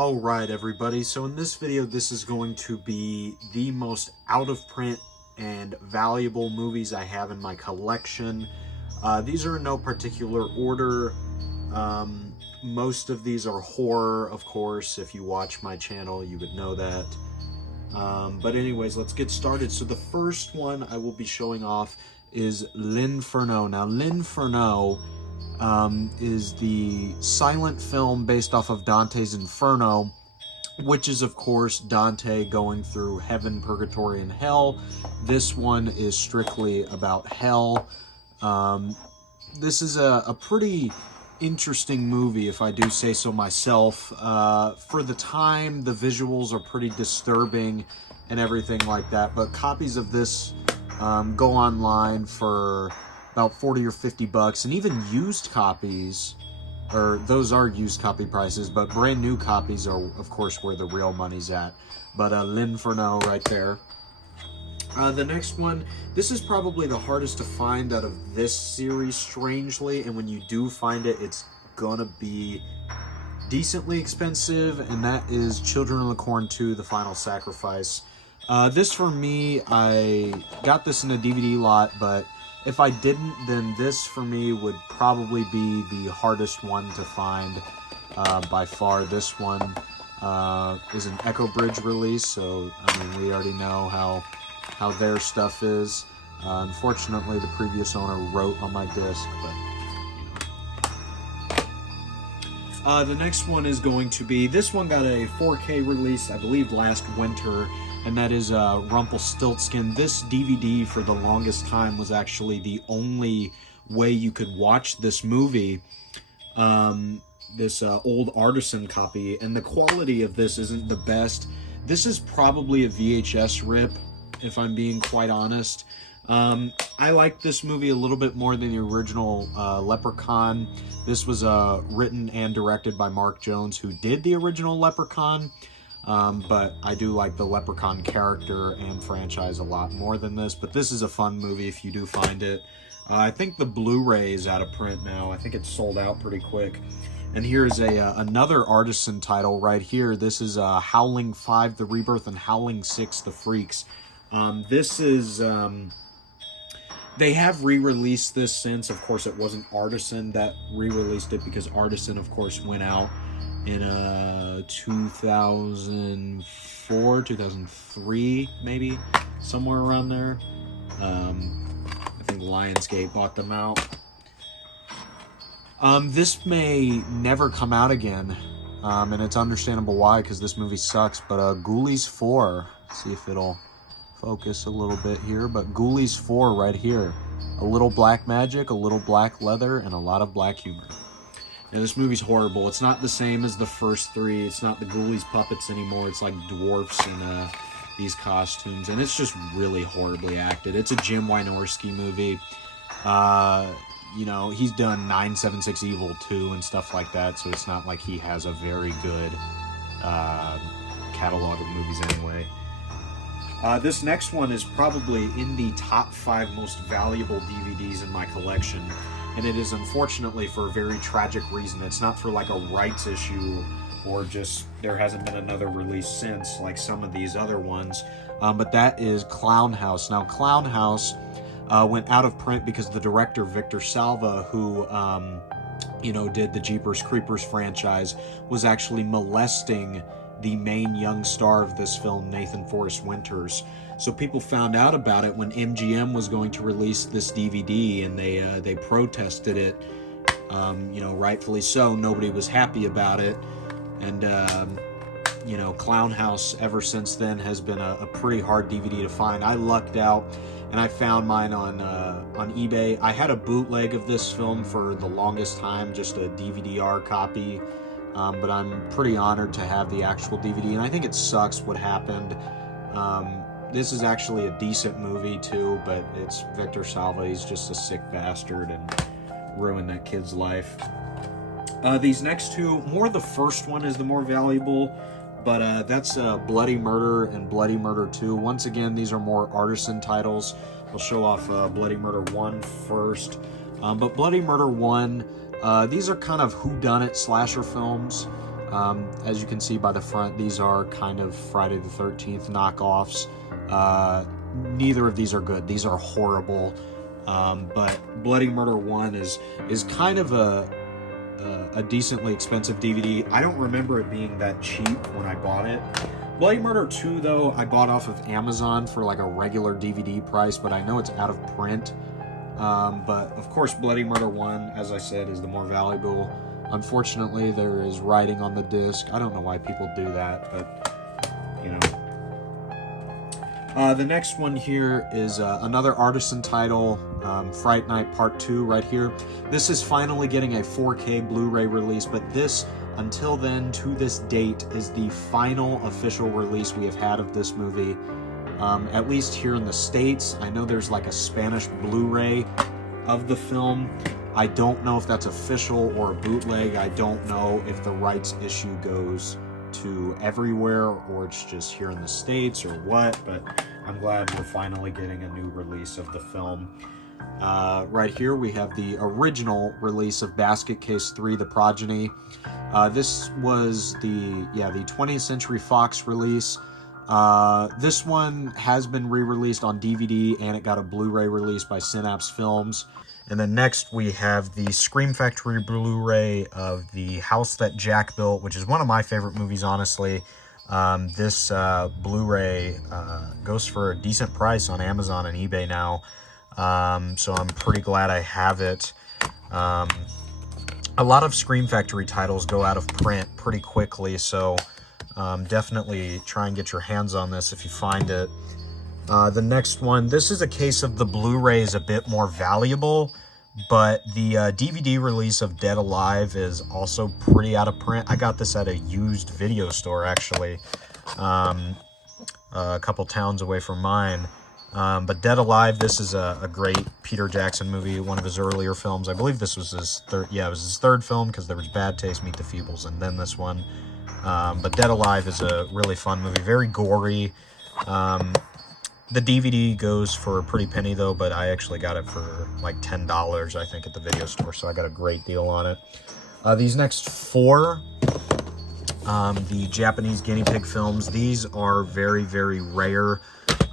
Alright everybody, so in this video this is going to be the most out of print and valuable movies I have in my collection. These are in no particular order. Most of these are horror, of course. If you watch my channel you would know that. But anyways, let's get started. So the first one I will be showing off is L'Inferno. Now L'Inferno is the silent film based off of Dante's Inferno, which is of course Dante going through heaven, purgatory, and hell. This one is strictly about hell. This is a pretty interesting movie, if I do say so myself. For the time, the visuals are pretty disturbing and everything like that, but copies of this go online for about 40 or 50 bucks, and even used copies, or those are used copy prices, but brand new copies are of course where the real money's at. But L'Inferno right there. The next one, this is probably the hardest to find out of this series, strangely, and when you do find it, it's gonna be decently expensive, and that is Children of the Corn 2: The Final Sacrifice. This for me, I got this in a DVD lot, but if I didn't, then this for me would probably be the hardest one to find by far. This one is an Echo Bridge release, so I mean we already know how their stuff is. Unfortunately, the previous owner wrote on my disc, but the next one is going to be, this one got a 4K release, I believe last winter, and that is Rumpelstiltskin. This DVD for the longest time was actually the only way you could watch this movie, this old artisan copy, and the quality of this isn't the best. This is probably a VHS rip, if I'm being quite honest. I like this movie a little bit more than the original Leprechaun. This was written and directed by Mark Jones, who did the original Leprechaun. But I do like the Leprechaun character and franchise a lot more than this. But this is a fun movie if you do find it. I think the Blu-ray is out of print now. I think it's sold out pretty quick. And here's another artisan title right here. This is Howling 5: The Rebirth and Howling 6: The Freaks. This is... they have re-released this since. Of course, it wasn't Artisan that re-released it, because Artisan, of course, went out in 2004, 2003, maybe, somewhere around there. I think Lionsgate bought them out. This may never come out again, and it's understandable why, because this movie sucks, but Ghoulies 4, let's see if it'll focus a little bit here, but Ghoulies 4 right here. A little black magic, a little black leather, and a lot of black humor. Now, this movie's horrible. It's not the same as the first three. It's not the Ghoulies puppets anymore. It's like dwarfs in these costumes, and it's just really horribly acted. It's a Jim Wynorski movie. You know, he's done 976 Evil 2 and stuff like that, so it's not like he has a very good catalog of movies anyway. This next one is probably in the top 5 most valuable DVDs in my collection, and it is unfortunately for a very tragic reason. It's not for like a rights issue or just there hasn't been another release since like some of these other ones, but that is Clown House. Now Clown House went out of print because the director Victor Salva, who you know, did the Jeepers Creepers franchise, was actually molesting the main young star of this film, Nathan Forrest Winters. So people found out about it when MGM was going to release this DVD, and they protested it. You know, rightfully so. Nobody was happy about it, and you know, Clown House ever since then has been a pretty hard DVD to find. I lucked out, and I found mine on eBay. I had a bootleg of this film for the longest time, just a DVD-R copy. But I'm pretty honored to have the actual DVD, and I think it sucks what happened. This is actually a decent movie too, but it's Victor Salva. He's just a sick bastard and ruined that kid's life. These next two, more the first one is the more valuable, but that's Bloody Murder and Bloody Murder 2. Once again, these are more artisan titles. I'll show off Bloody Murder 1 first. But Bloody Murder 1, these are kind of whodunit slasher films. As you can see by the front, these are kind of Friday the 13th knockoffs. Neither of these are good. These are horrible. But Bloody Murder 1 is kind of a decently expensive DVD. I don't remember it being that cheap when I bought it. Bloody Murder 2, though, I bought off of Amazon for like a regular DVD price, but I know it's out of print. But of course, Bloody Murder 1, as I said, is the more valuable. Unfortunately, there is writing on the disc. I don't know why people do that, but, you know. The next one here is another Artisan title, Fright Night Part 2 right here. This is finally getting a 4K Blu-ray release, but this, until then, to this date, is the final official release we have had of this movie. At least here in the States. I know there's like a Spanish Blu-ray of the film. I don't know if that's official or a bootleg. I don't know if the rights issue goes to everywhere or it's just here in the States or what, but I'm glad we're finally getting a new release of the film. Right here we have the original release of Basket Case 3: The Progeny. This was the 20th Century Fox release. This one has been re-released on DVD and it got a Blu-ray release by Synapse Films. And then next we have the Scream Factory Blu-ray of The House That Jack Built, which is one of my favorite movies, honestly. This Blu-ray goes for a decent price on Amazon and eBay now. So I'm pretty glad I have it. A lot of Scream Factory titles go out of print pretty quickly, so definitely try and get your hands on this if you find it. The next one, this is a case of the Blu-ray is a bit more valuable, but the DVD release of Dead Alive is also pretty out of print. I got this at a used video store, actually, a couple towns away from mine. But Dead Alive, this is a great Peter Jackson movie, one of his earlier films. I believe this was his third, it was his third film, because there was Bad Taste, Meet the Feebles, and then this one. But Dead Alive is a really fun movie, very gory. The DVD goes for a pretty penny, though, but I actually got it for like $10, I think, at the video store, so I got a great deal on it. These next four, the Japanese guinea pig films, these are very, very rare.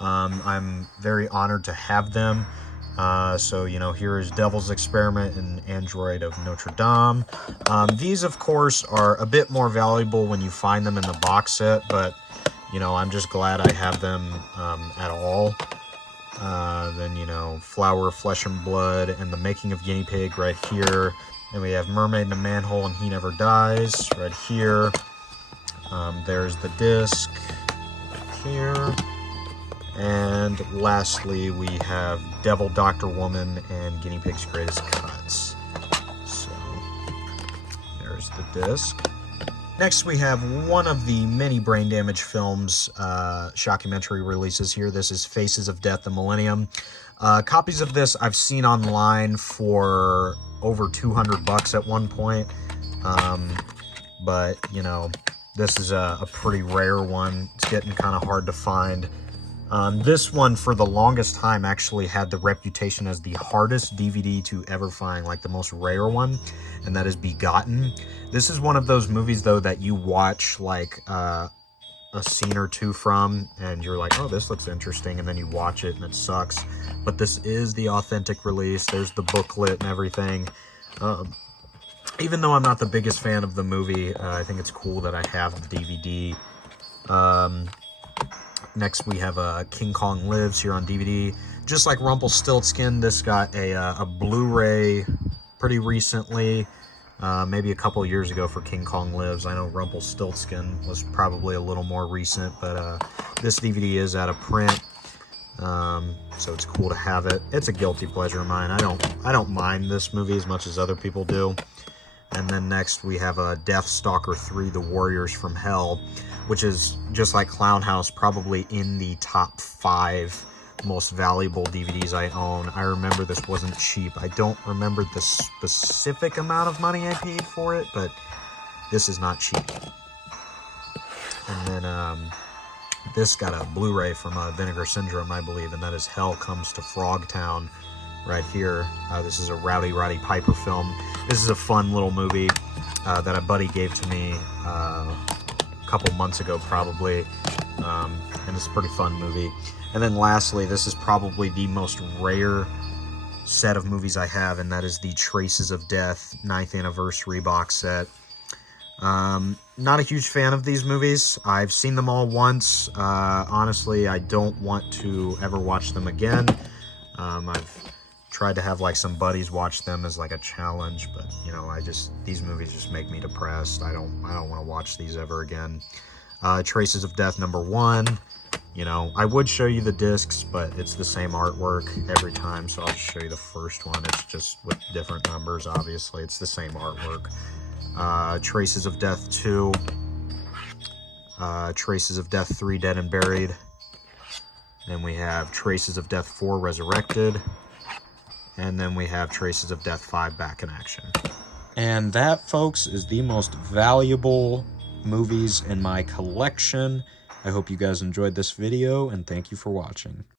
I'm very honored to have them. So, you know, here is Devil's Experiment and Android of Notre Dame. These, of course, are a bit more valuable when you find them in the box set, but, you know, I'm just glad I have them at all. Then, you know, Flower, Flesh and Blood, and The Making of Guinea Pig right here. Then we have Mermaid in a Manhole and He Never Dies right here. There's the disc here. And lastly, we have Devil, Dr. Woman, and Guinea Pig's Greatest Cuts. So, there's the disc. Next, we have one of the many Brain Damage films, shockumentary releases here. This is Faces of Death, the Millennium. Copies of this I've seen online for over $200 at one point. But, you know, this is a pretty rare one. It's getting kind of hard to find. This one, for the longest time, actually had the reputation as the hardest DVD to ever find, like the most rare one, and that is Begotten. This is one of those movies, though, that you watch, like, a scene or two from, and you're like, oh, this looks interesting, and then you watch it, and it sucks. But this is the authentic release. There's the booklet and everything. Even though I'm not the biggest fan of the movie, I think it's cool that I have the DVD. Next, we have King Kong Lives here on DVD. Just like Rumpelstiltskin, this got a Blu-ray pretty recently, maybe a couple years ago for King Kong Lives. I know Rumpelstiltskin was probably a little more recent, but this DVD is out of print, so it's cool to have it. It's a guilty pleasure of mine. I don't mind this movie as much as other people do. And then next, we have Deathstalker 3: The Warriors from Hell, which is, just like Clown House, probably in the top 5 most valuable DVDs I own. I remember this wasn't cheap. I don't remember the specific amount of money I paid for it, but this is not cheap. And then this got a Blu-ray from Vinegar Syndrome, I believe, and that is Hell Comes to Frogtown right here. This is a Rowdy Roddy Piper film. This is a fun little movie. that a buddy gave to me a couple months ago, probably. And it's a pretty fun movie. And then lastly, this is probably the most rare set of movies I have, and that is the Traces of Death 9th Anniversary box set. Not a huge fan of these movies. I've seen them all once. Honestly, I don't want to ever watch them again. I've tried to have like some buddies watch them as like a challenge, but you know, these movies just make me depressed. I don't want to watch these ever again. Traces of Death #1. You know, I would show you the discs, but it's the same artwork every time, so I'll just show you the first one. It's just with different numbers, obviously. It's the same artwork. Traces of Death 2. Traces of Death 3, Dead and Buried. Then we have Traces of Death 4, Resurrected. And then we have Traces of Death 5, Back in Action. And that, folks, is the most valuable movies in my collection. I hope you guys enjoyed this video, and thank you for watching.